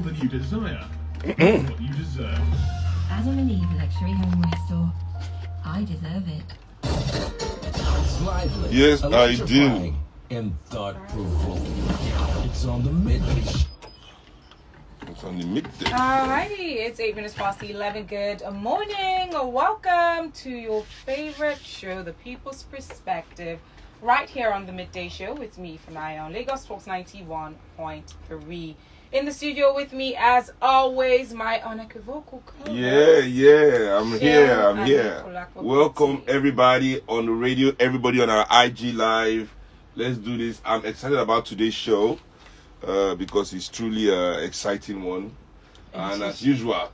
than you desire. What you deserve. Adam and Eve luxury homeware store. I deserve it. It's lively. Yes, I do. electrifying, and thought-provoking. It's on the midday. It's on the midday. Alrighty, it's 8 minutes past 11. Good morning. Welcome to your favorite show, The People's Perspective, right here on the Midday Show with me, Fanaya, on Lagos Talks 91.3. In the studio with me, as always, my unequivocal co-host. Yeah, I'm here. Nicola Kuti. Welcome everybody on the radio, everybody on our IG live. Let's do this. I'm excited about today's show because it's truly an exciting one. And as usual,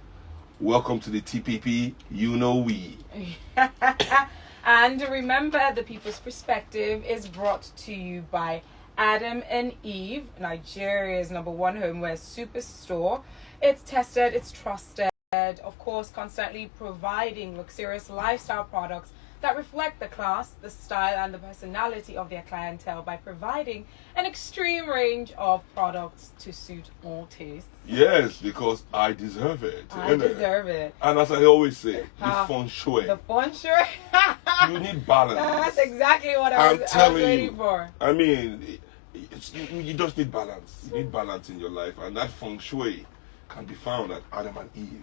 welcome to the TPP. You know we. And remember, The People's Perspective is brought to you by Adam and Eve, Nigeria's #1 homeware superstore. It's tested, it's trusted, of course, constantly providing luxurious lifestyle products that reflect the class, the style, and the personality of their clientele by providing an extreme range of products to suit all tastes. Yes, because I deserve it. I deserve it. And as I always say, the feng shui. The feng shui. You need balance. That's exactly what I was waiting for. I mean, you just need balance. You need balance in your life, and that feng shui can be found at Adam and Eve.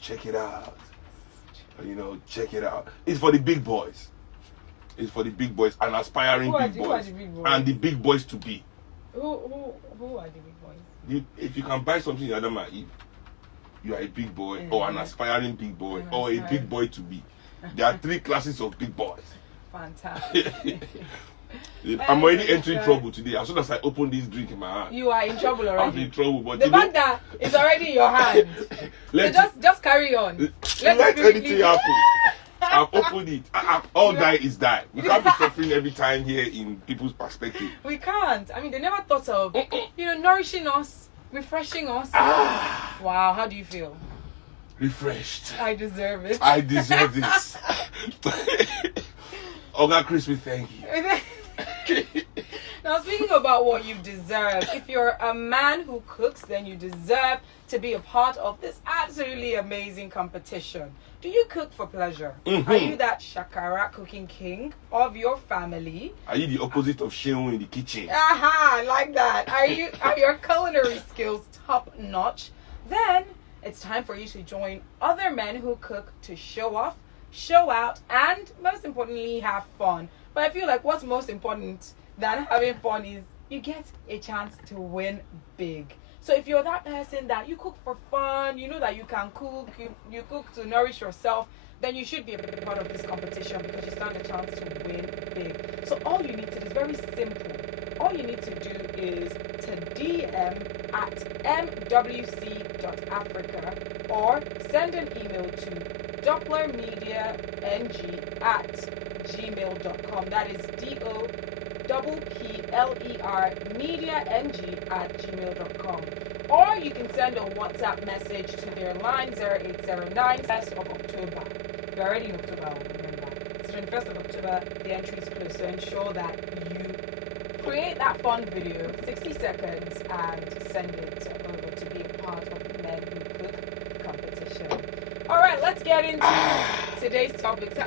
Check it out. Check it out. It's for the big boys. It's for the big boys and aspiring big boys. Who are the big boys? And the big boys to be. Who are the big boys? If you can buy something in Adam and Eve, you are a big boy or an aspiring big boy or a big boy to be. There are 3 classes of big boys. Fantastic. I'm already entering trouble today. As soon as I open this drink in my hand, You are in trouble already. I'm in trouble. But the fact that it's already in your hand. So just carry on. Let anything happen. I've opened it. All die is die. We can't be suffering every time here in people's perspective. We can't. I mean, they never thought of nourishing us, refreshing us. Wow, how do you feel? Refreshed. I deserve it. I deserve this. Oga Chris, we thank you. Now, speaking about what you deserve, if you're a man who cooks, then you deserve to be a part of this absolutely amazing competition. Do you cook for pleasure? Mm-hmm. Are you that shakara cooking king of your family? Are you the opposite of Seun in the kitchen? Aha, I like that. Are your culinary skills top notch? Then it's time for you to join other men who cook to show off, show out, and most importantly, have fun. But I feel like what's most important than having fun is you get a chance to win big. So if you're that person that you cook for fun, you know that you can cook, you cook to nourish yourself, then you should be a part of this competition because you stand a chance to win big. So all you need to do is very simple. All you need to do is to DM at mwc.africa or send an email to dopplermediang@gmail.com. That is DOPPLER mediang@gmail.com. Or you can send a WhatsApp message to their line 0809 1st of October. We're already in October, remember. It's 21st of October, the entry is closed. So ensure that you create that fun video, 60 seconds, and send it over to be a part of the Men Who Cook competition. Alright, let's get into today's topic. So,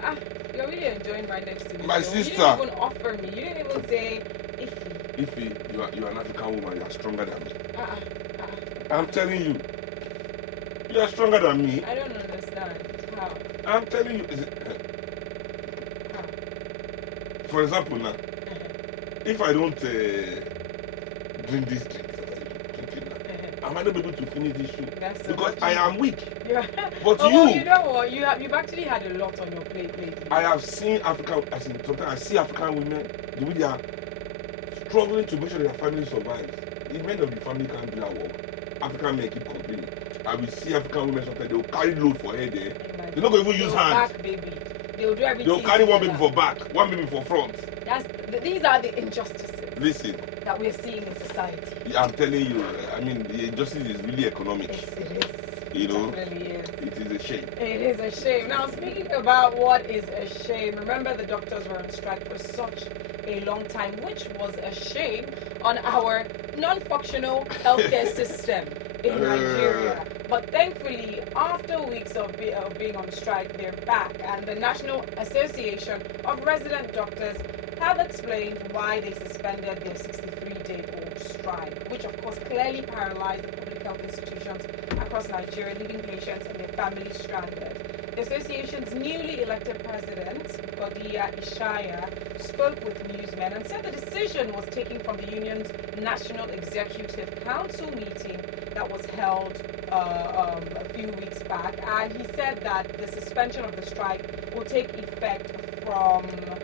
you're really enjoying right next to me. My So sister. You didn't even offer me. You didn't even say iffy. Ify, you are an African woman, you are stronger than me. I'm telling you. You are stronger than me. I don't understand. How? I'm telling you. How? For example, now, if I don't drink this drink that I'm drinking now, I might not be able to finish this show That's so because much I am weak. Yeah. But Well, you you know what? You've actually had a lot on your plate lately. I have seen sometimes I see African women, the way they are struggling to make sure their family survives. The men of the family can't do that work. African men keep complaining. I will see African women sometimes, they will carry load for head there. They're not going to even use hands. Back, baby. They will do everything. They will carry one baby together. for back, one baby for front. These are the injustices Listen, that we're seeing in society. I'm telling you, I mean, the injustice is really economic. Yes, it is. You know, It definitely is. it is a shame. It is a shame. Now, speaking about what is a shame, remember the doctors were on strike for such a long time, which was a shame on our non-functional healthcare system. in Nigeria. But thankfully, after weeks of being on strike, they're back, and the National Association of Resident Doctors have explained why they suspended their 63-day-old strike, which of course clearly paralyzed the public health institutions across Nigeria, leaving patients and their families stranded. The association's newly elected president, Godiya Ishaya, spoke with newsmen and said the decision was taken from the union's National Executive Council meeting that was held a few weeks back. And he said that the suspension of the strike will take effect from,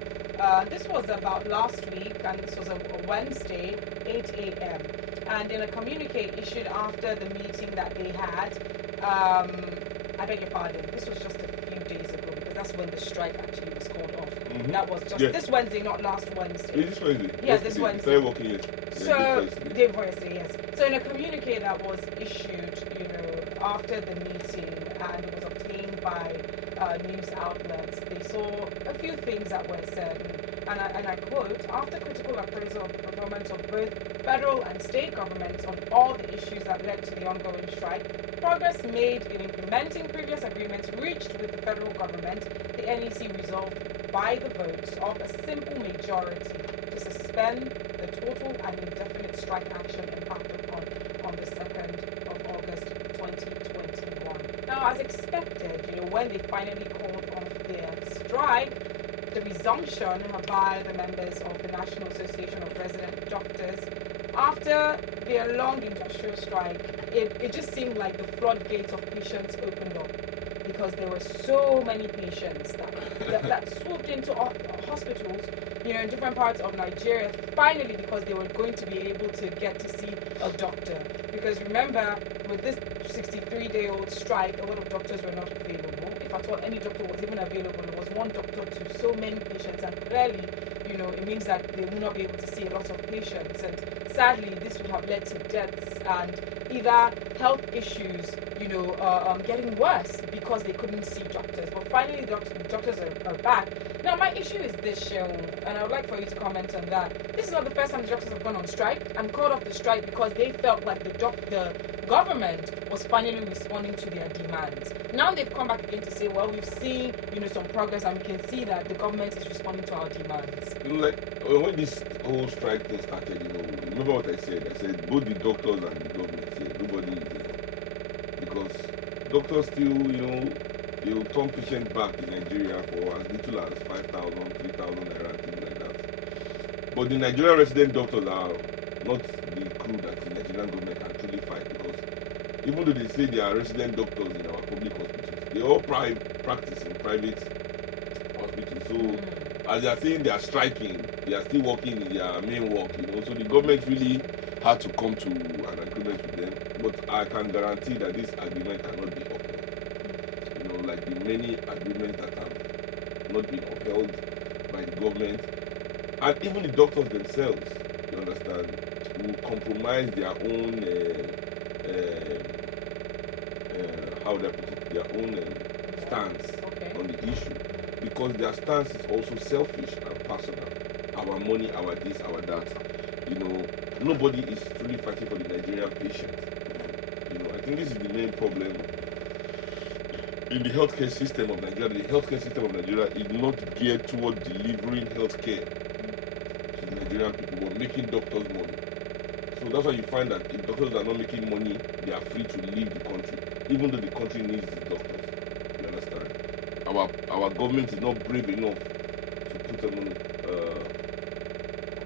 this was about last week, and this was a Wednesday, 8 a.m. And in a communique issued after the meeting that they had, I beg your pardon, this was just a few days ago, because that's when the strike actually was called off. Mm-hmm. That was just this Wednesday, not last Wednesday. This Wednesday? Yeah, this Wednesday. Started working yet? So, day Wednesday, yes. So in a communique that was issued, after the meeting, and it was obtained by news outlets, they saw a few things that were said, and I quote, after critical appraisal of the performance of both federal and state governments on all the issues that led to the ongoing strike, progress made in implementing previous agreements reached with the federal government, the NEC resolved by the votes of a simple majority to suspend the total and indefinite strike action embarked on the 2nd of August 2021. Now, as expected, when they finally called off their strike, the resumption by the members of the National Association of Resident Doctors after their long industrial strike, it just seemed like the floodgates of patients opened up, because there were so many patients that swooped into hospitals, in different parts of Nigeria, finally, because they were going to be able to get to see a doctor. Because remember, with this 63-day-old strike, a lot of doctors were not available. If at all any doctor was even available, it was one doctor to so many patients, and clearly, it means that they will not be able to see a lot of patients. And sadly, this would have led to deaths and either health issues, getting worse because they couldn't see doctors. But finally, the doctors are back. Now, my issue is this, Seun, and I would like for you to comment on that. This is not the first time the doctors have gone on strike and called off the strike because they felt like the government was finally responding to their demands. Now they've come back again to say, well, we've seen, some progress, and we can see that the government is responding to our demands. When this whole strike thing started, remember what I said? I said both the doctors and the government said nobody is there. Because doctors still, they'll turn patients back in Nigeria for as little as 5,000, 3,000 naira, and things like that. But the Nigerian resident doctors are not the crew that the Nigerian government can truly fight, because even though they say they are resident doctors in our public hospitals, they all practice in private hospitals. So as they are saying they are striking, they are still working in their main work, So the government really had to come to an agreement with them. But I can guarantee that this agreement cannot be upheld. Like the many agreements that have not been upheld by the government, and even the doctors themselves, you understand, will compromise their own how they put it, their own stance on the issue, because their stance is also selfish and personal. Our money, our this, our that. Nobody is truly fighting for the Nigerian patient. I think this is the main problem in the healthcare system of Nigeria. The healthcare system of Nigeria is not geared toward delivering healthcare to the Nigerian people, but making doctors money. So that's why you find that if doctors are not making money, they are free to leave the country, even though the country needs the doctors. You understand? Our government is not brave enough to put them on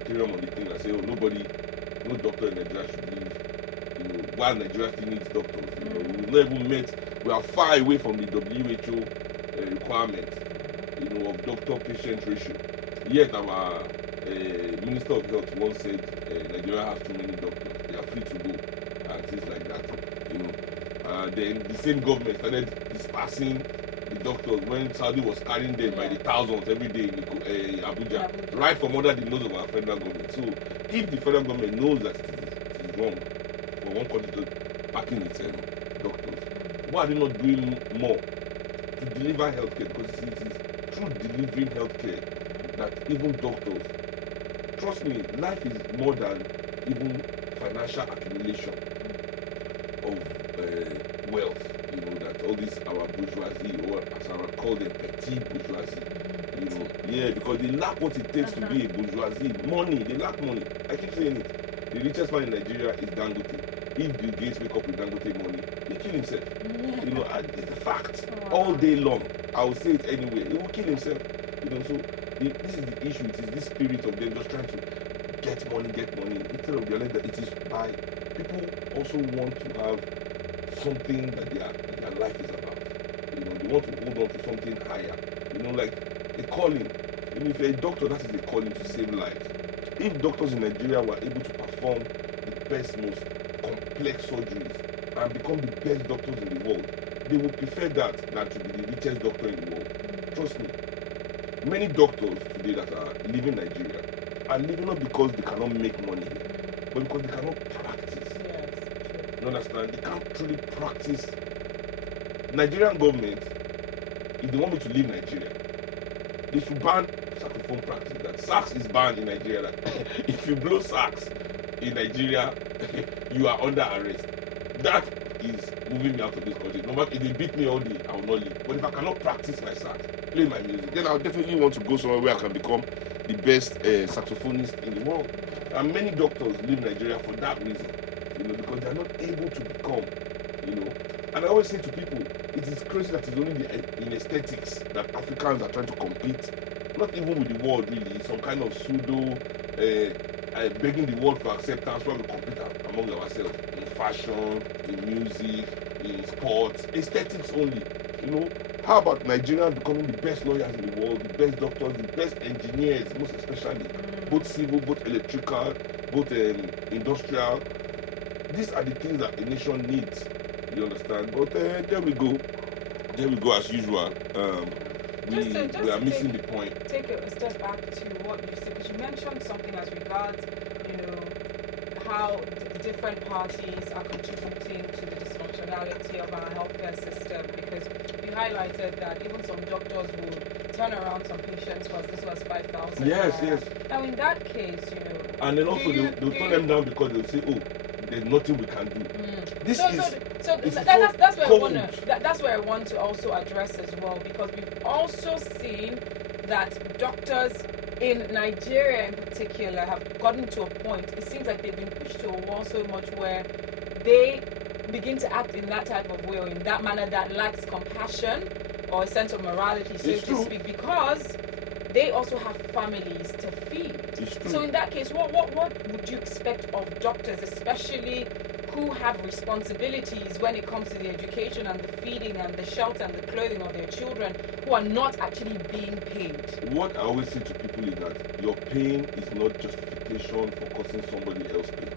on the thing and say, no doctor in Nigeria should leave. While Nigeria still needs doctors, we've not even met. We are far away from the WHO requirement, of doctor-patient ratio. Yet our Minister of Health once said Nigeria has too many doctors. They are free to go and things like that. Then the same government started dispersing the doctors when Saudi was carrying them by the thousands every day in Abuja, right from under the nose of our federal government. So if the federal government knows that it is wrong for one country to pack in its doctors, why are they not doing more to deliver healthcare? Because it is through delivering healthcare that even doctors, trust me, life is more than even financial accumulation of wealth. You know, that all this our bourgeoisie, or as I would call them, petit bourgeoisie. You know, yeah, because they lack what it takes to be a bourgeoisie. Money, they lack money. I keep saying it. The richest man in Nigeria is Dangote. If Bill Gates wake up with Dangote money, he kill himself. You know, and it's a fact. All day long, I will say it anyway. He will kill himself. You know, so this is the issue. It is this spirit of them just trying to get money instead of realizing that it is by people also want to have something that their life is about. You know, they want to hold on to something higher. You know, like a calling. You know, if you're a doctor, that is a calling to save lives. If doctors in Nigeria were able to perform the best, most complex surgeries and become the best doctors in the world, they would prefer that than to be the richest doctor in the world. Trust me. Many doctors today that are leaving Nigeria are leaving not because they cannot make money here, but because they cannot practice. You understand? They can't truly practice. Nigerian government, if they want me to leave Nigeria, they should ban saxophone practice. That sax is banned in Nigeria. That if you blow sax in Nigeria, you are under arrest. That is moving me out of this country. No matter if they beat me all day, I will not leave. But if I cannot practice my sax, play my music, then I'll definitely want to go somewhere where I can become the best saxophonist in the world. And many doctors leave Nigeria for that reason, you know, because they're not able to become, you know. And I always say to people, it is crazy that it's only in aesthetics that Africans are trying to compete, not even with the world really, some kind of pseudo begging the world for acceptance while we compete among ourselves in fashion, in music, in sports, aesthetics only. You know, how about Nigerians becoming the best lawyers in the world, the best doctors, the best engineers, most especially, both civil, both electrical, both industrial. These are the things that a nation needs. You understand? But there we go as usual. We are missing the point. Take a step back to what you said, because you mentioned something as regards, you know, how the different parties are contributing to the dysfunctionality of our healthcare system. Because you highlighted that even some doctors will turn around some patients for this was 5,000. Yes. Now in that case, you know, and then also they'll turn them down because they'll say, oh, there's nothing we can do. That's where I want to also address as well, because we've also seen that doctors in Nigeria in particular have gotten to a point, it seems like they've been pushed to a wall so much where they begin to act in that type of way, or in that manner that lacks compassion or a sense of morality, so to speak, because they also have families to feed. So in that case, what would you expect of doctors, especially who have responsibilities when it comes to the education and the feeding and the shelter and the clothing of their children, who are not actually being paid? What I always say to people is that your pain is not justification for causing somebody else pain.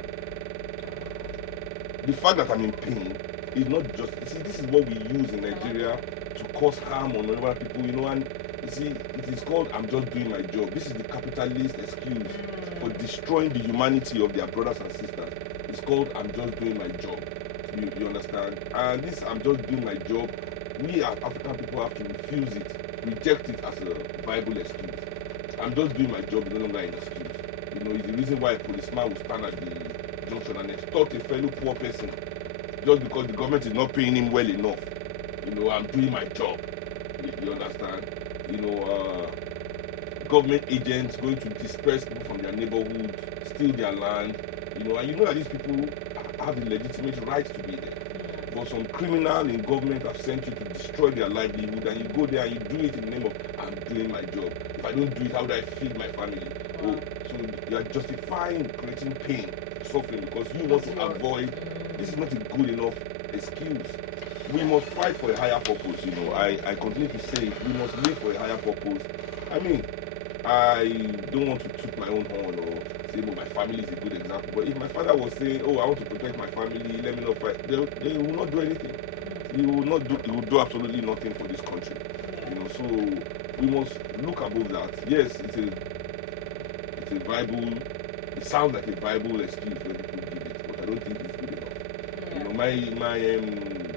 The fact that I'm in pain is not just, you see, this is what we use in Nigeria to cause harm on other people, you know, and you see, it is called I'm just doing my job. This is the capitalist excuse for destroying the humanity of their brothers and sisters. It's called I'm just doing my job. You understand? And this I'm just doing my job, we as African people have to refuse it, reject it as a viable excuse. I'm just doing my job is no longer an excuse. You know, it's the reason why a policeman will stand at the junction and extort a fellow poor person just because the government is not paying him well enough. You know, I'm doing my job. You understand? You know, government agents going to disperse people from their neighborhood, steal their land, you know, and you know that these people have the legitimate right to be there. But some criminal in government have sent you to destroy their livelihood, and you go there and you do it in the name of I'm doing my job. If I don't do it, how do I feed my family? Oh, so you are justifying creating pain, suffering, because you want to avoid. This is not a good enough excuse. We must fight for a higher purpose, you know. I continue to say it. We must live for a higher purpose. I mean, I don't want to toot my own horn or say, well, my family is a good example. But if my father was saying, oh, I want to protect my family, let me not fight, they will not do anything. He will do absolutely nothing for this country. You know, so we must look above that. Yes, it's a viable, it sounds like a viable excuse when people give it, but I don't think it's good enough. You know, my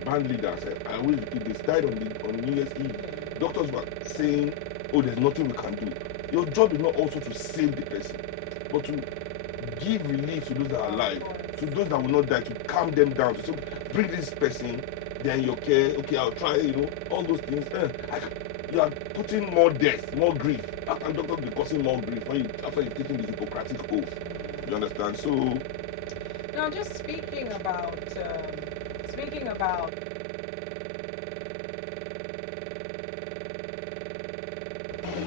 band leaders, I always repeat this, died on New Year's Eve. Doctors were saying, oh, there's nothing we can do. Your job is not also to save the person, but to give relief to those that are alive, to those that will not die, to calm them down, to say, bring this person, then your care, okay, I'll try, all those things. You are putting more death, more grief. How can doctors be causing more grief after you've taken the Hippocratic oath? You understand? So now, just speaking about the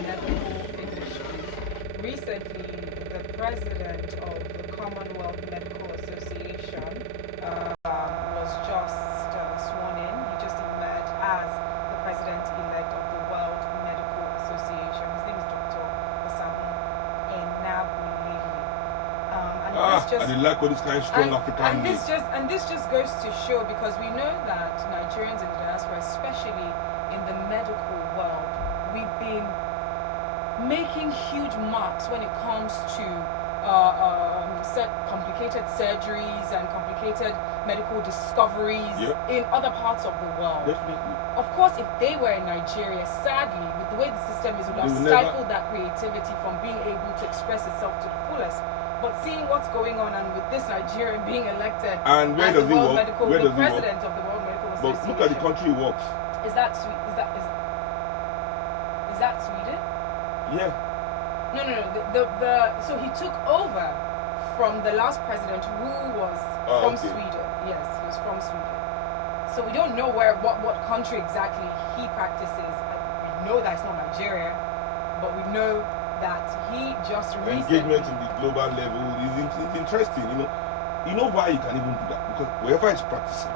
medical industry, recently the president of the Commonwealth Medical Association was just sworn in. He just emerged as the president-elect of the World Medical Association. His name is Dr. Seun Kuti. I didn't like all this kind of strong African names. And this just goes to show, because we know that Nigerians in the diaspora, especially in the medical world, we've been making huge marks when it comes to complicated surgeries and complicated medical discoveries in other parts of the world. Definitely. Of course, if they were in Nigeria, sadly, with the way the system is, it would have stifled that creativity from being able to express itself to the fullest. But seeing what's going on, and with this Nigerian being elected and where as does the it work? the president of the World Medical Association. But look at the country it works. Is that Sweden? Yeah. No. So he took over from the last president, who was from Sweden. Yes, he was from Sweden. So we don't know what country exactly he practices. We know that it's not Nigeria, but we know that he just recently... Engagement in the global level is interesting. You know why you can even do that? Because wherever it's practicing,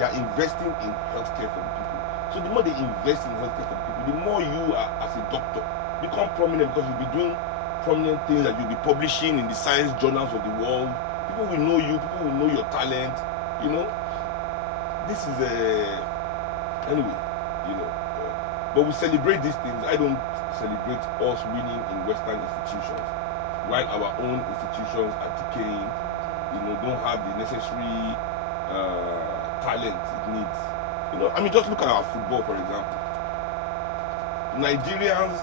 they are investing in healthcare for the people. So the more they invest in healthcare for the people, the more you are, as a doctor, become prominent, because you'll be doing prominent things that you'll be publishing in the science journals of the world. People will know you, people will know your talent. This is anyway, but we celebrate these things. I don't celebrate us winning in Western institutions, while our own institutions are decaying, don't have the necessary talent it needs. Just look at our football, for example. Nigerians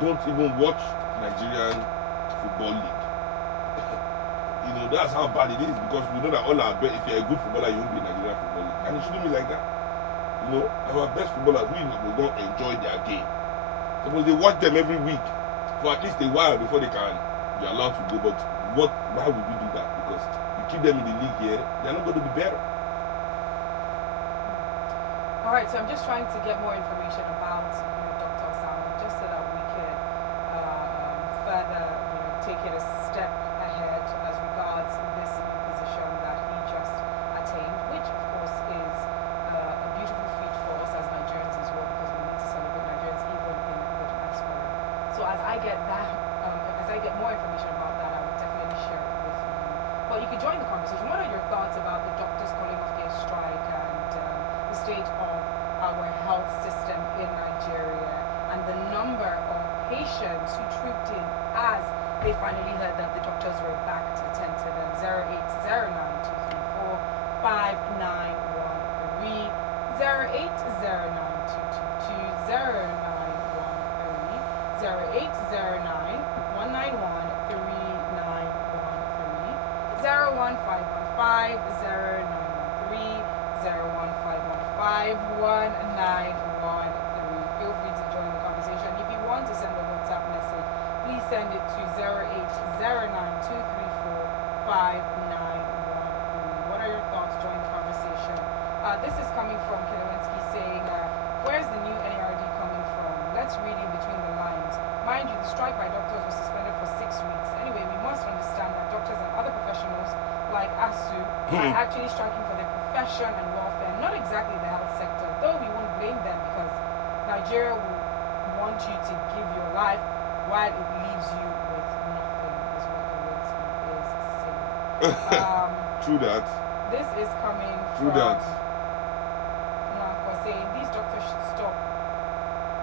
don't even watch Nigerian football league. That's how bad it is, because we know that all our best, if you're a good footballer, you won't be in Nigerian football league. And it shouldn't be like that. Our best footballers, we don't enjoy their game. Suppose they watch them every week for at least a while before they can be allowed to go. But why would we do that? Because we keep them in the league here, they're not going to be better. Alright, so I'm just trying to get more information about Dr. Seun, just so that we could further take it a step ahead as regards this new position that he just attained, which of course is a beautiful feat for us as Nigerians as well, because we need to celebrate Nigerians even in the diaspora. So as I get more information about that, I will definitely share it with you. But you can join the conversation. What are your thoughts about the doctors calling off their strike and the state of our health system in Nigeria, and the number of patients who trooped in as they finally heard that the doctors were back to attend to them? 08092345913, 08092220913, 08091913913, 015150913, 015151913. Feel free to join the conversation. If you want to send a WhatsApp message, please send it to 08092345913. What are your thoughts? Join the conversation. This is coming from Kilowensky saying, where's the new NARD coming from? Let's read in between the lines. Mind you, the strike by doctors was suspended for 6 weeks. Anyway, we must understand that doctors and other professionals like ASU are actually striking for their profession and welfare, not exactly the health sector, though we won't blame them, because Nigeria will want you to give your life while it leaves you with nothing, is what the Winston is saying. True that. This is coming True from that. Nako saying these doctors should stop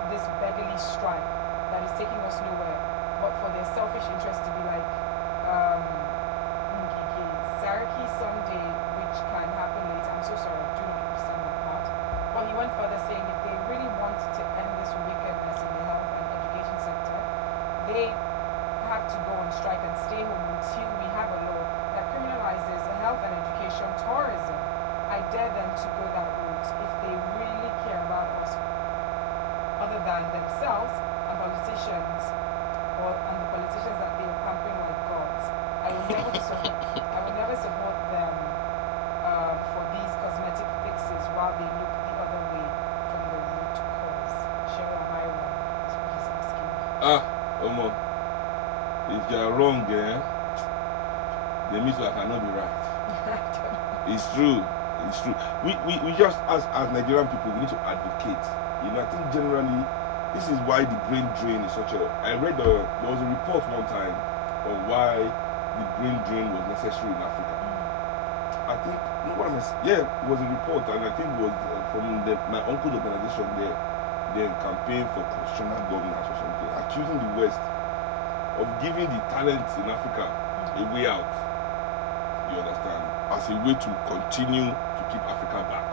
this beggarly strike that is taking us nowhere, but for their selfish interest to be like Saraki someday, which can happen later. I'm so sorry, I do not understand that part. But he went further saying if they really want to end this wickedness in the health and education sector, they have to go on strike and stay home until we have a law that criminalizes health and education tourism. I them to go that route if they really care about us other than themselves and politicians and the politicians that they are pampering like gods. I will never support them for these cosmetic fixes while they look the other way from the root cause. Shall am I wrong? That's what he's asking. Omo, if you are wrong, the means I cannot be right. It's true. It's true. We just, as Nigerian people, we need to advocate. You know, I think generally, this is why the brain drain is such a... I read, there was a report one time on why the brain drain was necessary in Africa. I think, it was a report, and I think it was from my uncle's organization there. They campaigned for constitutional governance or something, accusing the West of giving the talents in Africa a way out. You understand? As a way to continue to keep Africa back.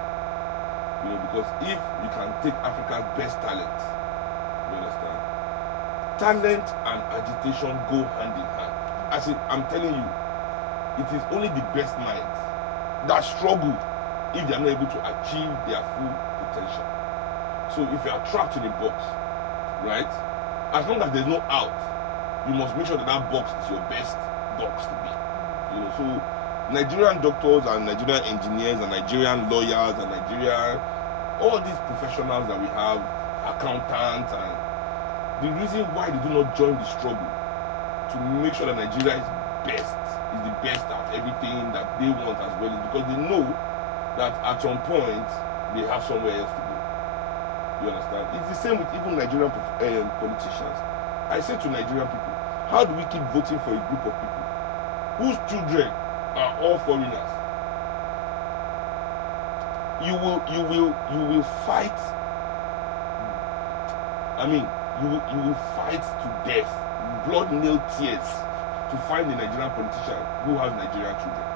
You know, because if you can take Africa's best talent, you understand? Talent and agitation go hand in hand. I'm telling you, it is only the best minds that struggle if they are not able to achieve their full potential. So if you are trapped in a box, right? As long as there's no out, you must make sure that that box is your best box to be. You know, so Nigerian doctors and Nigerian engineers and Nigerian lawyers and Nigerian, all these professionals that we have, accountants, and the reason why they do not join the struggle to make sure that Nigeria is the best at everything that they want as well, is because they know that at some point they have somewhere else to go. You understand? It's the same with even Nigerian politicians. I say to Nigerian people, how do we keep voting for a group of people whose children are all foreigners? You will fight. I mean, you will fight to death, blood, nail, tears, to find a Nigerian politician who has Nigerian children.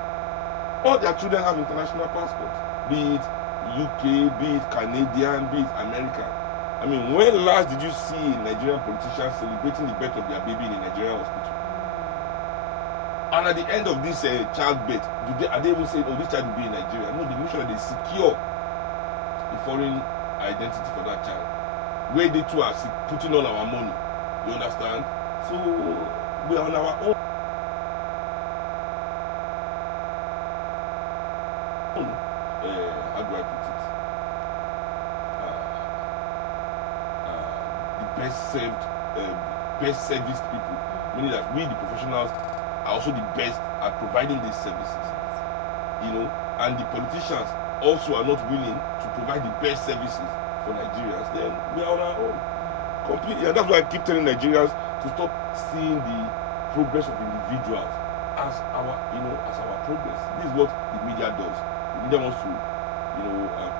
All their children have international passports, be it UK, be it Canadian, be it American. I mean, when last did you see a Nigerian politician celebrating the birth of their baby in a Nigerian hospital? And at the end of this childbirth, are they even saying, oh, this child will be in Nigeria? No, they make sure that they secure the foreign identity for that child. Where they too are putting all our money. You understand? So, we are on our own. How do I put it? The best serviced people. Meaning that we, the professionals, are also the best at providing these services, you know, and the politicians also are not willing to provide the best services for Nigerians, then we are on our own completely. And that's why I keep telling Nigerians to stop seeing the progress of individuals as our progress. This is what the media does. The media wants to,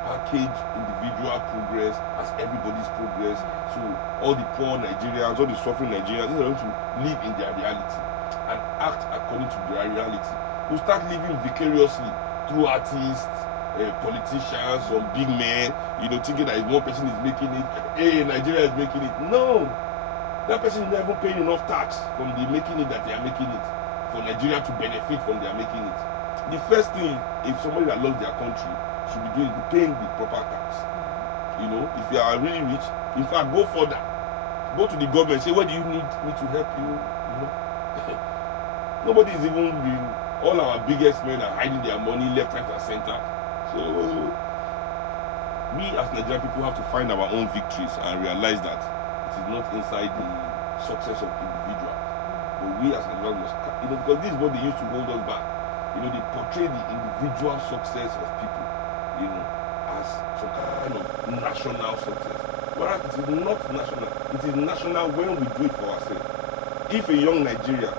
package individual progress as everybody's progress. So all the poor Nigerians, all the suffering Nigerians, they're going to live in their reality and act according to their reality. We'll start living vicariously through artists, politicians, some big men, thinking that if one person is making it, hey, Nigeria is making it. No! That person is not even paying enough tax from the making it that they are making it for Nigeria to benefit from their making it. The first thing, if somebody that loves their country should be doing is paying the proper tax. If you are really rich, in fact, go further. Go to the government, say, where do you need me to help you? Nobody is even doing. All our biggest men are hiding their money left, right, and center. So we as Nigerian people have to find our own victories and realize that it is not inside the success of individuals, but we as Nigerians must, because this is what they used to hold us back. They portray the individual success of people, as some kind of national success. Whereas it is not national. It is national when we do it for ourselves. If a young Nigerian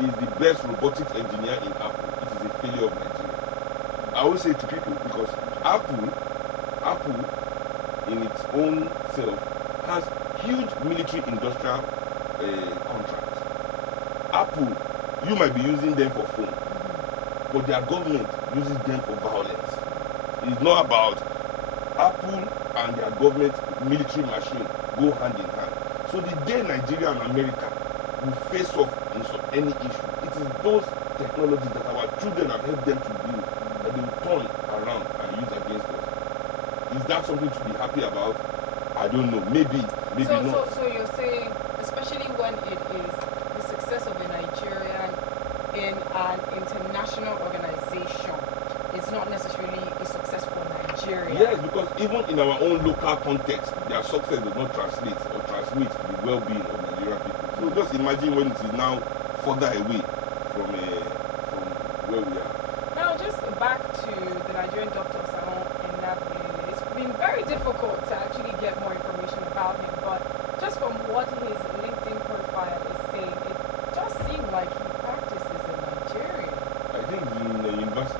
is the best robotics engineer in Apple, it is a failure of Nigeria. I always say to people, because Apple in its own self has huge military industrial contracts. Apple, you might be using them for phone, but their government uses them for violence. It's not about Apple and their government military machine go hand in hand. So the day Nigeria and America will face off in any issue, it is those technologies that our children have helped them to build that they will turn around and use against Is that something to be happy about? I don't know. Maybe not. So you're saying, especially when it is the success of a Nigerian in an international organization, it's not necessarily a success for Nigeria. Yes, because even in our own local context, their success does not translate or transmit to the well-being of Nigerian people. So just imagine when it is now further away from where we are. Now, just back to the Nigerian doctor, Seun Kuti. It's been very difficult to actually get more information about him, but just from what his LinkedIn profile is saying, it does seem like he practices in Nigeria. I think in the university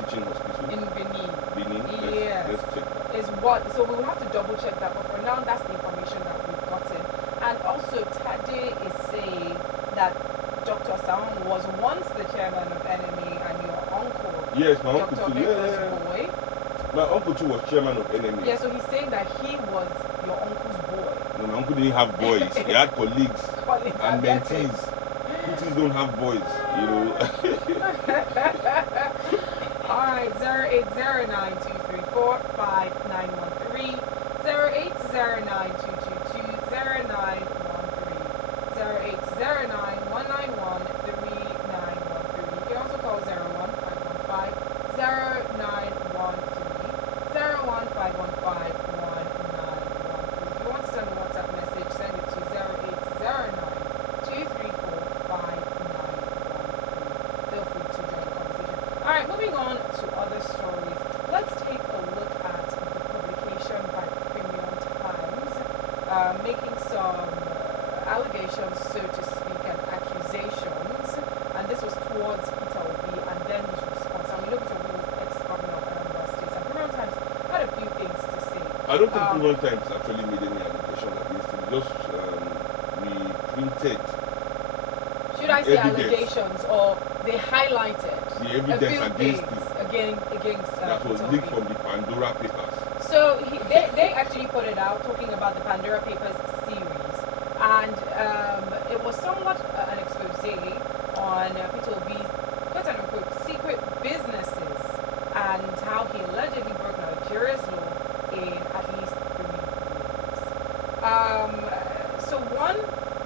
teaching hospital. In Benin. Benin. Yes. Let's check that. Is what? So we will have to double check that, but for now, that's the information that we've gotten. And also, Tade is saying that Dr. Seun was once the chairman of NMA and your uncle, Yes, my uncle Dr. too. Baker's boy. My uncle too was chairman of NMA. Yeah, so he's saying that he was your uncle's boy. No, my uncle didn't have boys. He had colleagues Colleagues, and that's it. mentees. Kutis don't have boys, you know. Alright, 08092345913, 08092220913, 08091913913. You can also call 015509113, 015151913. If you want to send a WhatsApp message, send it to 0809-234-5913. Feel free to join the conversation. Alright, moving on to other stories. Let's take a look at the publication by Premium Times, making some allegations, so to speak, and accusations. And this was towards Peter Obi and then his response. And we know Peter Obi was ex-governor of Anambra State. And Premium Times had a few things to say. I don't think Premium Times actually made any allegation against him. Just reprinted Should I say evidence. allegations, or they highlighted the a evidence few against things him against that was Peter leaked Obi. from the Pandora papers. So they actually put it out, talking about the Pandora Papers series, and it was somewhat an expose on Peter Obi's quote-unquote secret businesses and how he allegedly broke Nigeria's law in at least 3 ways. So one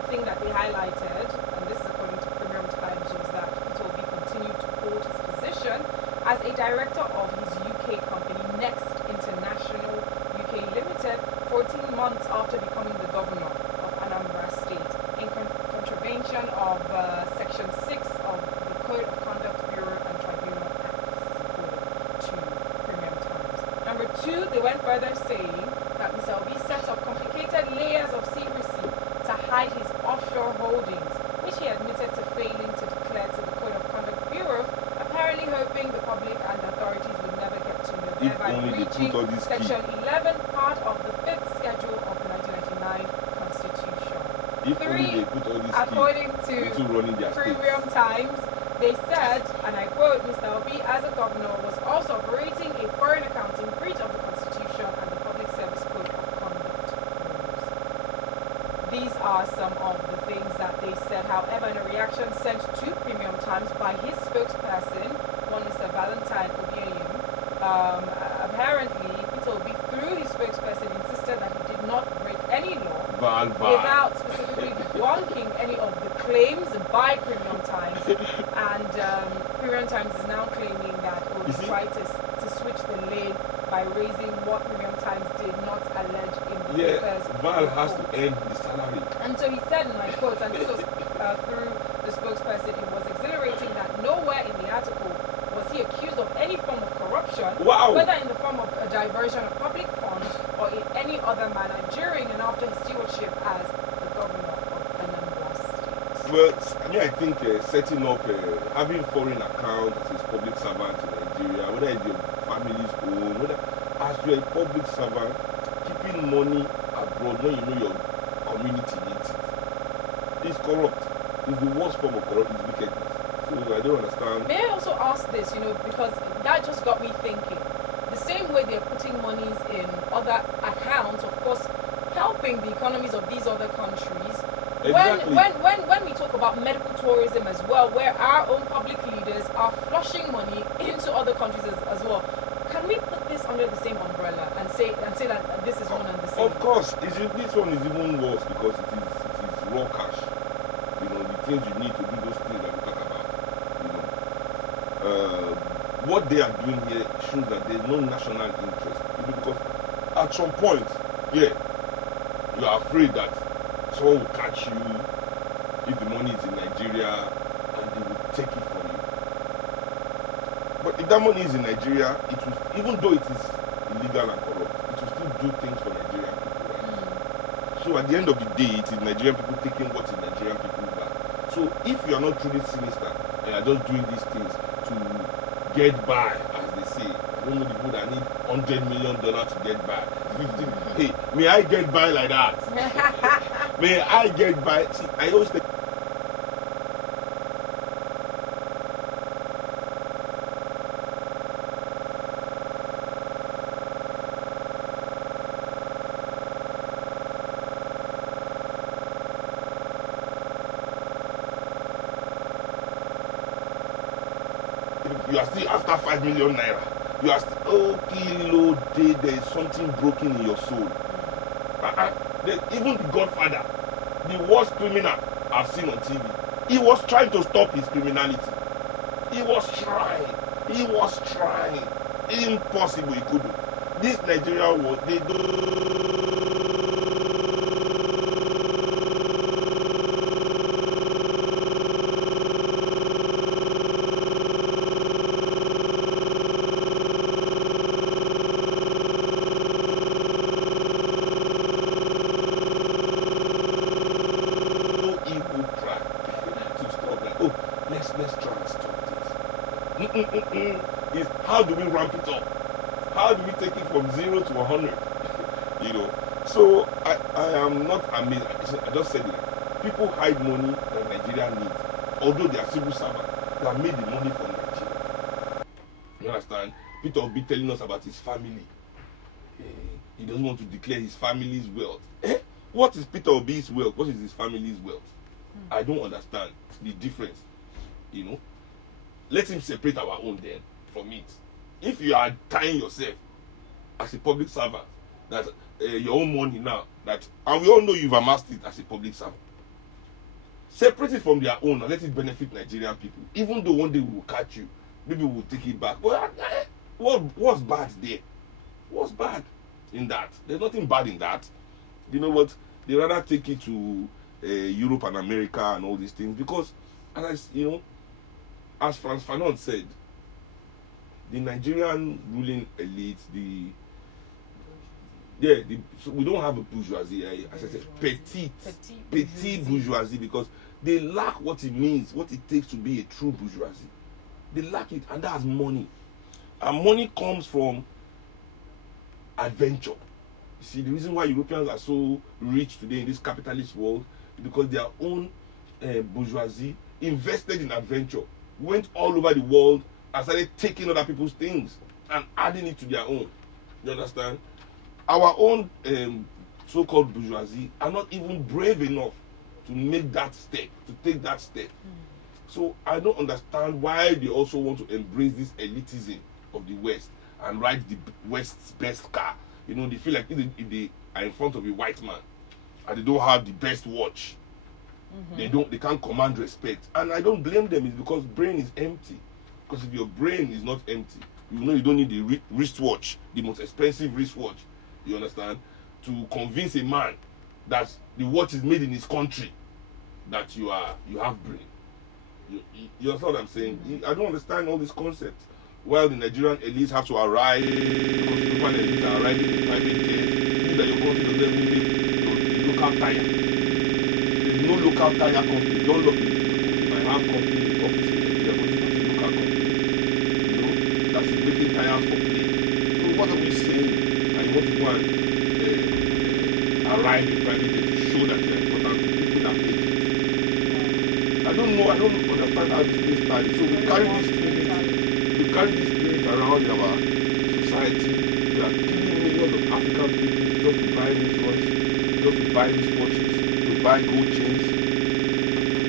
thing that they highlighted, and this is according to Premium Times, was that Peter Obi continued to hold his position as a director of his UK company, Next International UK Limited, 14 months after becoming the governor of Anambra State, in contravention of Section 6 of the Code of Conduct Bureau and Tribunal Act, according to Premium Times. Number two, they went further saying that Mr. Obi set up complicated layers of secrecy to hide his offshore holdings, which he admitted to failing to declare to the Code of Conduct Bureau, apparently hoping the public and authorities would never get to know, If thereby only they breaching put all these Section 11, part of the 5th schedule of the 1999 Constitution. If only Three, they put all these according to into running their Premium states. Times, they said, and I quote, Mr. Obi, as a governor, was also operating a foreign account in breach of the Constitution and the Public Service Code of Conduct rules. These are some of the things that they said. However, in a reaction sent to Premium Times by his spokesperson, one Mr. Valentine Obieyim, apparently Peter Obi, through his spokesperson, insisted that he did not break any law without specifically debunking any of the claims by Premium Times. And Premium Times is now claiming that he tried to switch the lane by raising what Premium Times did not allege in the papers. Val has to earn his salary. And so he said, in my quotes, and this was through the spokesperson, it was exhilarating that nowhere in the article was he accused of any form of corruption, whether in the form of a diversion of public funds or in any other manner during and after his stewardship as the governor of Anambra State. Well, I think setting up, having foreign account as a public servant in Nigeria, whether it's your family's own, whether as you're a public servant, keeping money abroad when you know your community needs it, is corrupt. It's the worst form of corruption, is wickedness. So I don't understand. May I also ask this, because that just got me thinking. The same way they're putting monies in other accounts, of course, helping the economies of these other countries. Exactly. When we talk about medical tourism as well, where our own public leaders are flushing money into other countries as well, can we put this under the same umbrella and say that this is one and the same. Of course, this one is even worse because it is raw cash. You know, the things you need to do those things that we talk about. You know, what they are doing here shows that there's no national interest. You know, because at some point, yeah, you are afraid that someone will catch you if the money is in Nigeria and they will take it from you. But if that money is in Nigeria, it will, even though it is illegal and corrupt, it will still do things for Nigerian people, right? So at the end of the day, it is Nigerian people taking what is Nigerian people back. So if you are not truly sinister and you are just doing these things to get by, as they say, I don't know the people that need $100 million to get by. 50, hey, may I get by like that? May I get by? See, I always think. You are still after 5 million naira. You are still, oh, kilo day, there is something broken in your soul. Even the Godfather, the worst criminal I've seen on TV, he was trying to stop his criminality. He was trying. Impossible he couldn't. This Nigeria was, they let's try and stop this. Is how do we ramp it up? How do we take it from 0 to 100? You know. So I am not amazed. I just said it. People hide money that Nigeria needs, although they are civil servants. They have made the money from Nigeria. You understand? Peter will be telling us about his family. He doesn't want to declare his family's wealth. What is Peter Obi's wealth? What is his family's wealth? I don't understand the difference. You know, let him separate our own then from it. If you are tying yourself as a public servant, that your own money now, that, and we all know you've amassed it as a public servant, separate it from their own and let it benefit Nigerian people. Even though one day we will catch you, maybe we'll take it back. Well, what's bad there? What's bad in that? There's nothing bad in that. You know what? They rather take it to Europe and America and all these things because, as Frantz Fanon said, the Nigerian ruling elite, so we don't have a bourgeoisie, as I said, petite bourgeoisie, because they lack what it means, what it takes to be a true bourgeoisie. They lack it, and that's money. And money comes from adventure. You see, the reason why Europeans are so rich today in this capitalist world is because their own bourgeoisie invested in adventure, went all over the world and started taking other people's things and adding it to their own. You understand? Our own so-called bourgeoisie are not even brave enough to make that step, to take that step. So I don't understand why they also want to embrace this elitism of the West and ride the West's best car. You know, they feel like if they are in front of a white man and they don't have the best watch, they can't command respect. And I don't blame them. It's because brain is empty. Because if your brain is not empty, you know you don't need the wristwatch, the most expensive wristwatch, you understand, to convince a man that the watch is made in his country, that you have brain. You understand what I'm saying? I don't understand all these concepts. While the Nigerian elites have to arrive, because the European elites are arriving in private jets, that your country doesn't need local tire. There's no local tire company. Don't look. You might have company offices, but it's not a local company. You know, that's making tires for plane. So what are we saying? I want to go and arrive in private jets to show that they're important people that make it. I don't understand how this thing started. So we carry this spirit around in our society. We are killing millions of African people just to buy these watches, just to buy these watches, to buy gold chains.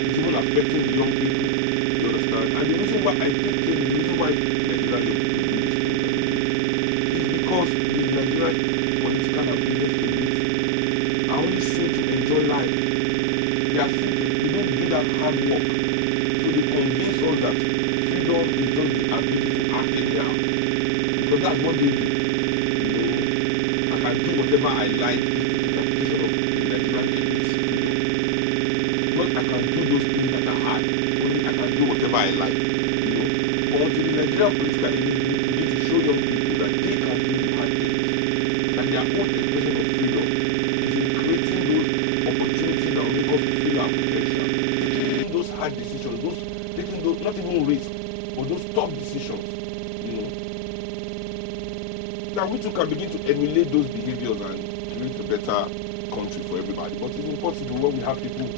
It's even affecting the young people. You understand? And the reason why Nigeria is because the Nigerian Nigerian political and religious elites are only seen to enjoy life. They are seen to, they don't do that hard work. So they convince us that freedom is just the ability to act anyhow. Because that's what they do. You know, I can do whatever I like. Interpretation of the Nigerian elites freedom. Not I can do those things that are hard. Only I can do whatever I like. You know. But until the Nigerian political elite begin to show young people that they can do the hard things, that their own expression of freedom is in creating those opportunities that will make us feel our potential. Taking those hard decisions, taking those not even risks, but those tough decisions, you know. Now we too can begin to emulate those behaviors and create a better country for everybody. But it's impossible when we have people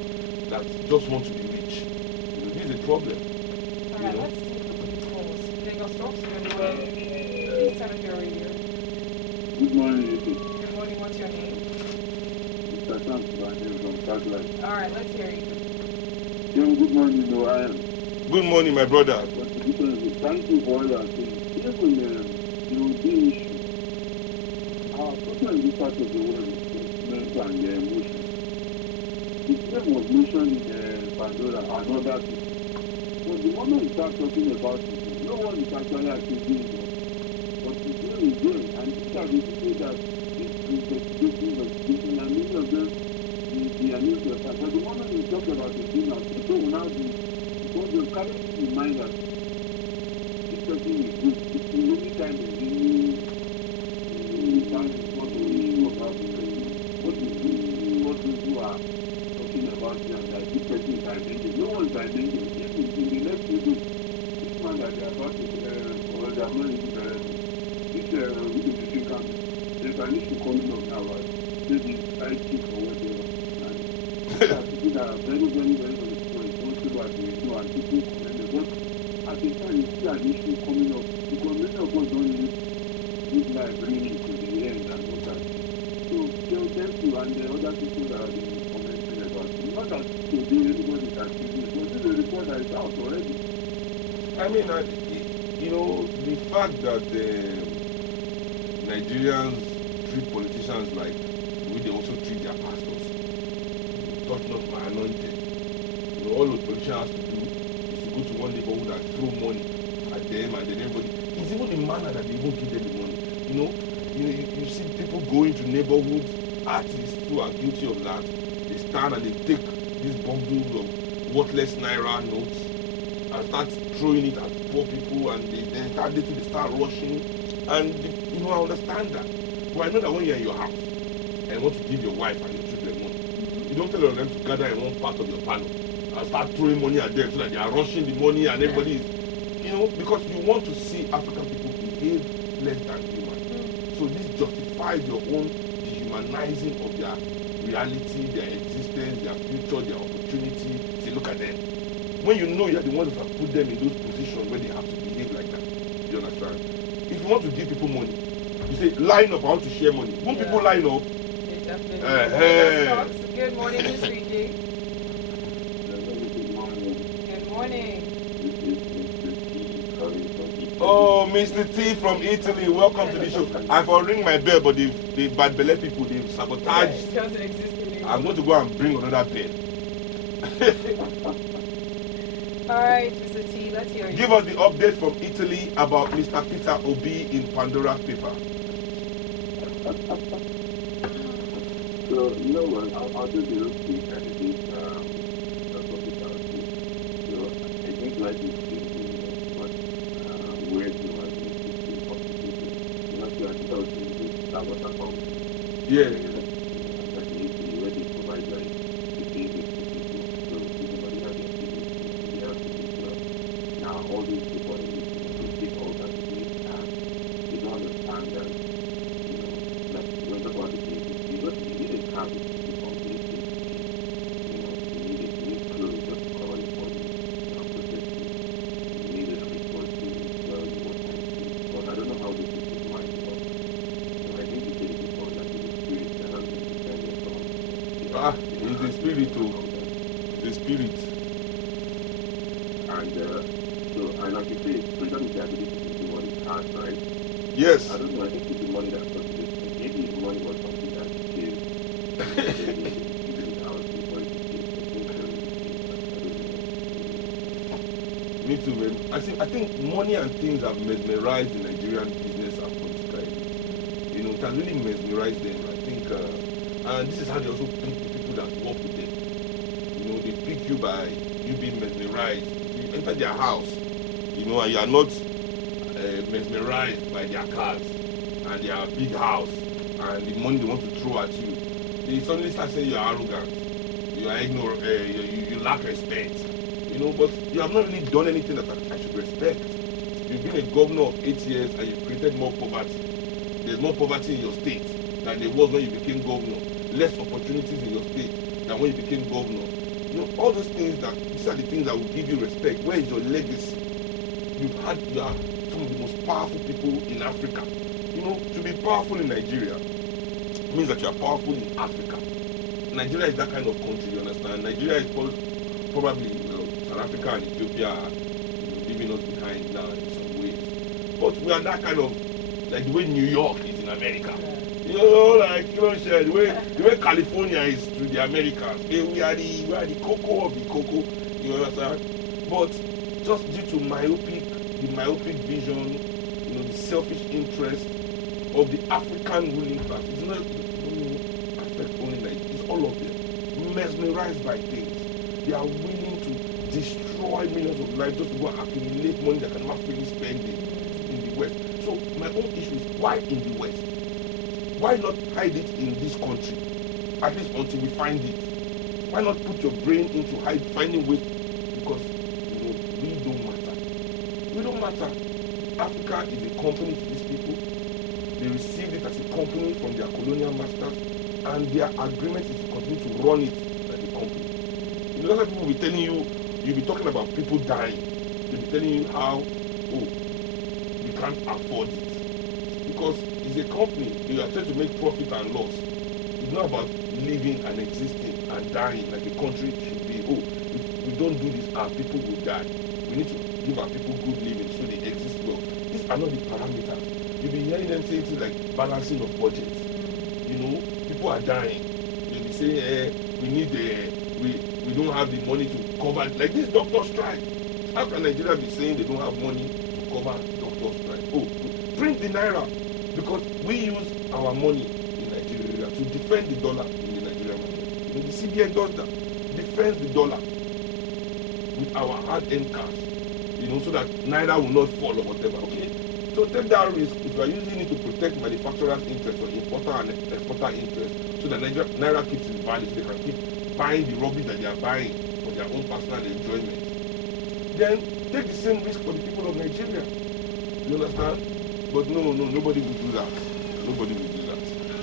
that just want to be rich. You know, this is a problem. Alright, let's see the calls. Lagos Talks, good morning. Please turn on your radio. Good morning, Good morning, what's your name? Mr. Sam from Satellite. Alright, let's hear you. Good morning, no, I am. Good morning, my brother. Thank you for all your things. Even the European issue, our person in this part of the world is mental and their emotions. His name was mentioned in Pandora and other people. But the moment you start talking about it, no one is actually accusing him. But he's doing it again, and these are the people that this investigation, and many of them, the abuse of that. But the moment you talk about the thing now, people will now be, because you're carrying in mind that this person is good. It's the only time they really understand what the issue about the person. What is good, what people are talking about here, that this person is identity. No one is identity. Even in the next few days, this man that they are about to, or they are not even this institution camp, there's an issue coming up now, maybe side chief or whatever. There are people that are very, very, very, very responsible as we know, and people commend them. But at the time, you see an issue coming up, because many of us don't live good life bringing it to the end and all that. So, tell them to, and the other people that have been commenting about it. Not that today anybody can see this, but this is a report that is out already. I mean, you know, the fact that Nigerians treat politicians like the way they also treat their pastors, touch not my anointed. You know, all the politician has to do is to go to one neighborhood and throw money at them, and then everybody. It's even the manner that they won't give them the money. You know, you see people going to neighborhoods, artists who are guilty of that. They stand and they take these bundles of worthless naira notes and start throwing it at poor people, and they start rushing. And you know, I understand that. But I know that when you're in your house and want to give your wife and your children money, you don't tell them to gather in one part of your panel and start throwing money at them so that they are rushing the money and everybody is, you know, because you want to see African people behave less than human. So this justifies your own dehumanizing of their reality, their existence, their future, their opportunity. Say, look at them. When you know you're the ones that have put them in those positions where they have to behave like that, you understand? If you want to give people money, you say, line up, I want to share money. Won't people line up? They definitely Hey. Good morning, Miss Ricky. Good morning. Good morning. This is Mr. T calling from Italy. Oh, Mr. T from Italy, welcome to the show. I've ring my bell, but the bad belly people, they've sabotaged. It doesn't exist anymore. I'm going to go and bring another bell. Alright, Mr. T, let's hear you. Give us the update from Italy about Mr. Peter Obi in Pandora paper. So, you know what, I'll do the real quick and it is the topic I'll do. So, I think life is simple, but where to have this complicated. You know, so I think I was doing this Tabata Foundation. Yeah. But where they provide like the basics to people. So, everybody has their basics, they have to do well. Now, all these people in this take all that away, and they don't understand that, you know, like when the body is, you need a habit to become basic. You know, you need clothes just to cover your body, you know, protect you. You need a report to tell you what kind of things. But I don't know how this is mind works. You know, I think you said it before, that it's the spirit that has been dependent on. It's the spirit, oh. It's the spirit. And so, and like you say, freedom is the ability to do what is hard, right? Yes. I don't know, I think it's the money that does this. Me too, man. I think money and things have mesmerized the Nigerian business and political elite. You know, it has really mesmerized them. I think, and this is how they also pick the people that work with them. You know, they pick you by you being mesmerized. If you enter their house, you know, and you are not mesmerized by their cars and their big house and the money they want to throw at you, they suddenly start saying you are arrogant, you are ignorant, you lack respect. You know, but you have not really done anything that I should respect. You've been a governor of 8 years and you've created more poverty. There's more poverty in your state than there was when you became governor. Less opportunities in your state than when you became governor. You know, all those things these are the things that will give you respect. Where is your legacy? You are some of the most powerful people in Africa. You know, to be powerful in Nigeria means that you are powerful in Africa. Nigeria is that kind of country, you understand? Nigeria is probably, you know, South Africa and Ethiopia are, you know, leaving us behind now in some ways. But we are that kind of, like the way New York is in America. You know, like, you know, the way California is to the Americans. We are the cocoa of the cocoa, you understand? But just due to the myopic vision, you know, the selfish interest of the African ruling class, it's not affect only Nigeria, it's all of them. Mesmerized by things. They are willing to destroy millions of lives just to go and accumulate money that can never freely spend in the West. So my own issue is, why in the West? Why not hide it in this country? At least until we find it. Why not put your brain into finding ways? Because, you know, we don't matter. We don't matter. Africa is a company to these people. They received it as a company from their colonial masters, and their agreement is to continue to run it like a company. A lot of people will be telling you, you'll be talking about people dying. They'll be telling you how, we can't afford it. Because it's a company, you are trying to make profit and loss. It's not about living and existing and dying like a country should be. If we don't do this, our people will die. We need to give our people good living so they exist well. These are not the parameters. You'll be hearing them say things like balancing of budgets. You know, people are dying. They'll be saying, we don't have the money to cover, like this doctor strike. How can Nigeria be saying they don't have money to cover doctor strike? Print the naira, because we use our money in Nigeria to defend the dollar in the Nigerian market. You know, the CBN does that, defends the dollar with our hard-earned cash. You know, so that naira will not fall or whatever. Okay, so take that risk if you are using it to protect manufacturers' interest or importer and exporter interest, so that naira keeps its value, so they can keep buying the rubbish that they are buying for their own personal enjoyment. Then take the same risk for the people of Nigeria. You understand? But no, nobody will do that. Nobody will do that.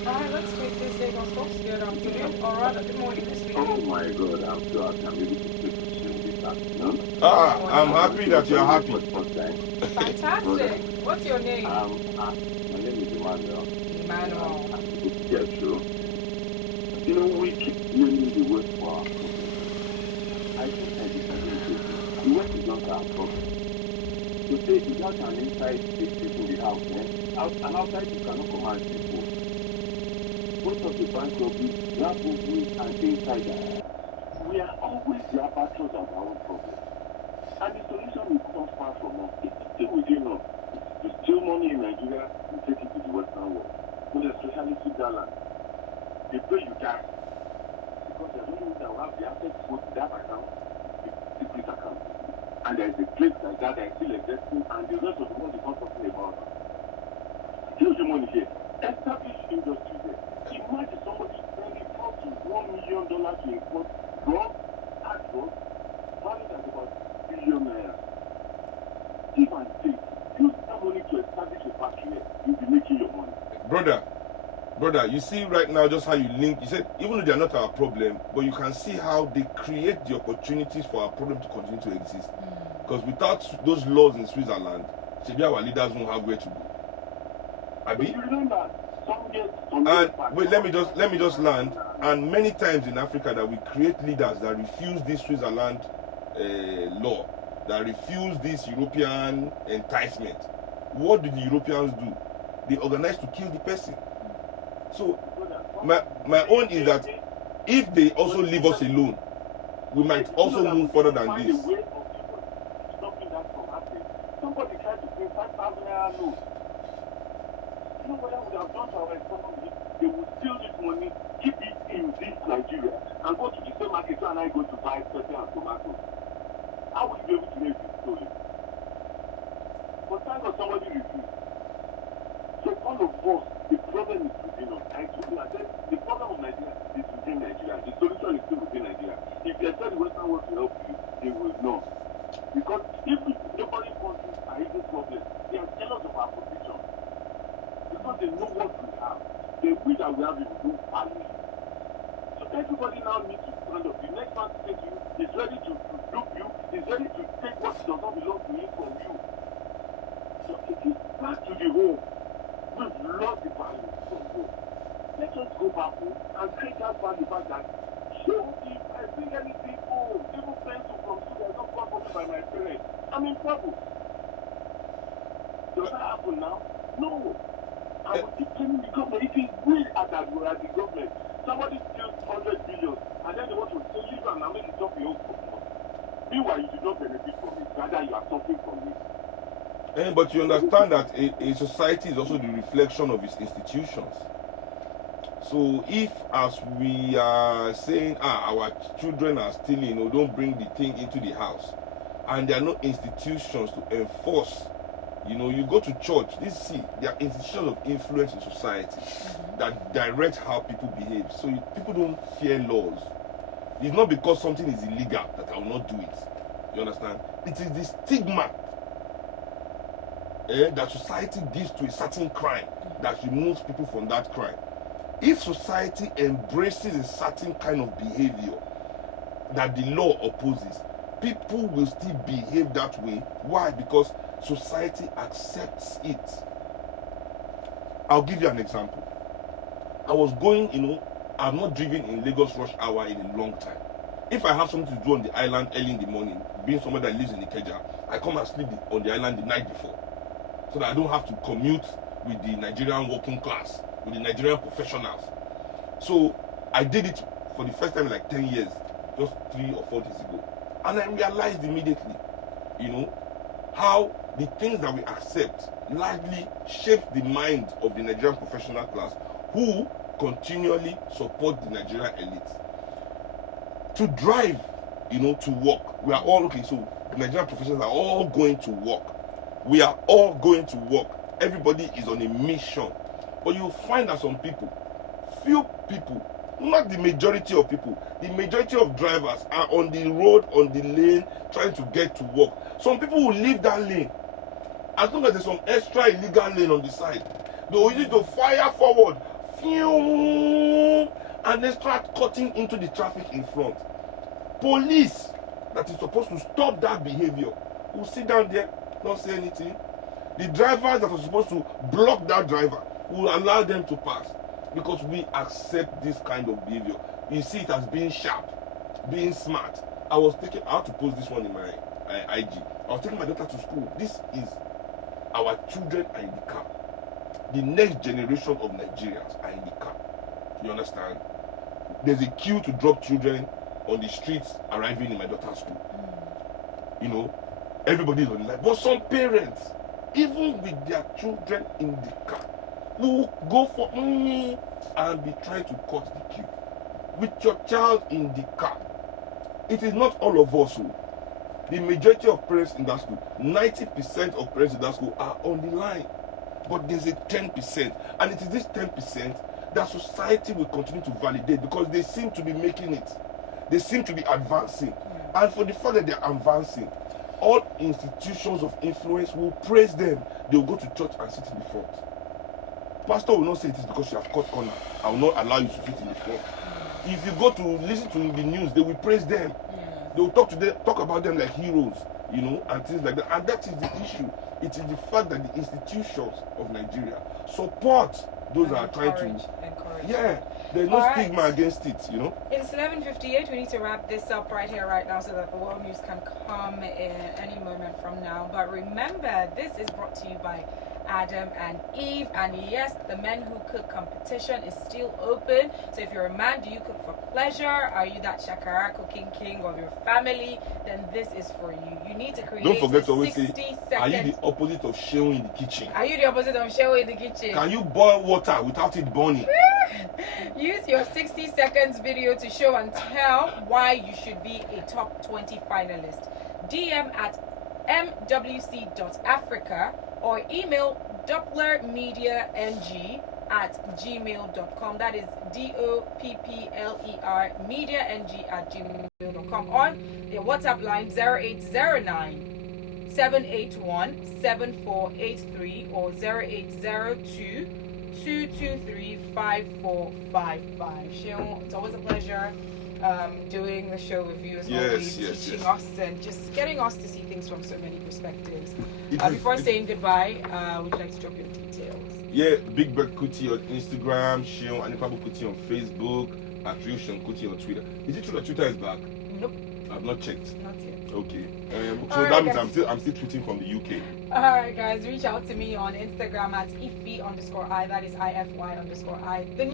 Alright, let's take this Lagos Talks. Good afternoon, or rather, good morning this week. Oh my God, I'm so happy I'm able to speak to you this afternoon. I'm happy that you're happy. Fantastic. What's your name? My name is Emmanuel. Emmanuel. Yeah, true. You know, we keep blaming the West for our problem. I think I disagree with you. The West is not our problem. To say without an inside people in the house, an outside you cannot come and people. Most of the bank robberies, robberies, and things like that, we are always the abattoirs of our own problem. And the solution is not far from us. It's still within us. You steal money in Nigeria, you take it to the Western world. But especially Switzerland, they pray you die. Because there's only that will have the assets to go to that account, the secret account. And there's a place like that is still existing, and the rest of the world is not talking about it. Huge money here. Establish industry there. Imagine somebody spending close to $1 million to import drugs, hard drugs, valued at about $1 billion. Give and take. Use that money to establish a factory here. You'll be making your money. Brother, you see right now just how you link. You said even though they are not our problem, but you can see how they create the opportunities for our problem to continue to exist. Because without those laws in Switzerland, maybe our leaders won't have where to go. Abi? You remember, wait, let me just land. And many times in Africa that we create leaders that refuse this Switzerland law, that refuse this European enticement. What do the Europeans do? They organize to kill the person. So my own is that if they also leave us alone, we might also move further than Find this. a way of stopping that from happening. Somebody tried to pay 5,000 naira loan. You know what I would have done to our economy? They would steal this money, keep it in this Nigeria, and go to the same market and I go to buy pepper and tomatoes. How would you be able to know if it's stolen? But thank God somebody refused. So all of us, the problem is within us. I told you, I said the problem of Nigeria is within Nigeria. The solution is still within Nigeria. If they tell the Western world to help you, they will not. Because if neighboring countries are even problems, they are jealous of our position. Because they know what we have. They wish that we have it, we don't value it. So everybody now needs to stand up. The next man to say to you is ready to dupe you, is ready to take what does not belong to him from you. So it is back to the home. We've lost the value from home. Let us go back home and create that value back that show if I bring anything home, even pencil from school, I don't come for me by my parents. I'm in trouble. Does that happen now? No. I will keep telling the government, it is we that we are the government. Somebody steals 100 billion and then they want to say, leave and make it up your own government. Meanwhile, you do not benefit from it, rather you are suffering from it. But you understand that a society is also the reflection of its institutions. So if, as we are saying, our children are stealing, don't bring the thing into the house, and there are no institutions to enforce, you go to church, there are institutions of influence in society that direct how people behave. So people don't fear laws. It's not because something is illegal that I will not do it. You understand? It is the stigma that society gives to a certain crime that removes people from that crime. If society embraces a certain kind of behavior that the law opposes, people will still behave that way. Why? Because society accepts it. I'll give you an example. I was going, I've not driven in Lagos rush hour in a long time. If I have something to do on the island early in the morning, being someone that lives in Ikeja, I come and sleep on the island the night before, so that I don't have to commute with the Nigerian working class, with the Nigerian professionals. So I did it for the first time in like 10 years, just 3 or 4 days ago. And I realized immediately, how the things that we accept largely shape the mind of the Nigerian professional class, who continually support the Nigerian elite. To drive, to work, we are all, okay, so the Nigerian professionals are all going to work. We are all going to work. Everybody is on a mission. But you'll find that some people, few people, not the majority of people, the majority of drivers are on the road, on the lane, trying to get to work. Some people will leave that lane. As long as there's some extra illegal lane on the side, they will use to fire forward, and then start cutting into the traffic in front. Police that is supposed to stop that behavior will sit down there, not say anything. The drivers that are supposed to block that driver will allow them to pass, because we accept this kind of behavior. You see it as being sharp, being smart. I had to post this one in my IG. I was taking my daughter to school. This is, our children are in the car. The next generation of Nigerians are in the car. You understand? There's a queue to drop children on the streets arriving in my daughter's school. Everybody is on the line. But some parents, even with their children in the car, will go for and be trying to cut the queue. With your child in the car, it is not all of us who. The majority of parents in that school, 90% of parents in that school are on the line. But there's a 10%, and it is this 10% that society will continue to validate, because they seem to be making it. They seem to be advancing. And for the fact that they are advancing, all institutions of influence will praise them. They will go to church and sit in the front. Pastor will not say it is because you have cut corner. I will not allow you to sit in the front. If you go to listen to the news, they will praise them. They will talk about them like heroes, and things like that. And that is the issue. It is the fact that the institutions of Nigeria support those that are trying to encourage. Yeah, there's no stigma against it, It's 11:58. We need to wrap this up right here, right now, so that the world news can come in any moment from now. But remember, this is brought to you by Adam and Eve. And yes, the Men Who Cook competition is still open. So if you're a man, do you cook for pleasure? Are you that shakara cooking king of your family? Then this is for you. You need to create Don't forget to a always say, 60-second. are you the opposite of Seun in the kitchen? Are you the opposite of Shewa in the kitchen? Can you boil water without it burning? Use your 60 seconds video to show and tell why you should be a top 20 finalist. DM at mwc.africa or email dopplermediang@gmail.com. That is DOPPLER mediang@gmail.com. On the WhatsApp line 0809 781 7483 or 0802 223 5455. Seun, it's always a pleasure doing the show with you, as always, teaching us and just getting us to see things from so many perspectives. Before saying goodbye, would you like to drop your details? Yeah, Big Bird Kuti on Instagram, Seun Anipabu Kuti on Facebook, at Real Seun Kuti on Twitter. Is it true that Twitter is back? Nope. I've not checked. Not yet. Okay. So Alright, that means guys. I'm still tweeting from the UK. Alright guys, reach out to me on Instagram at ify_I, that is IFY_I.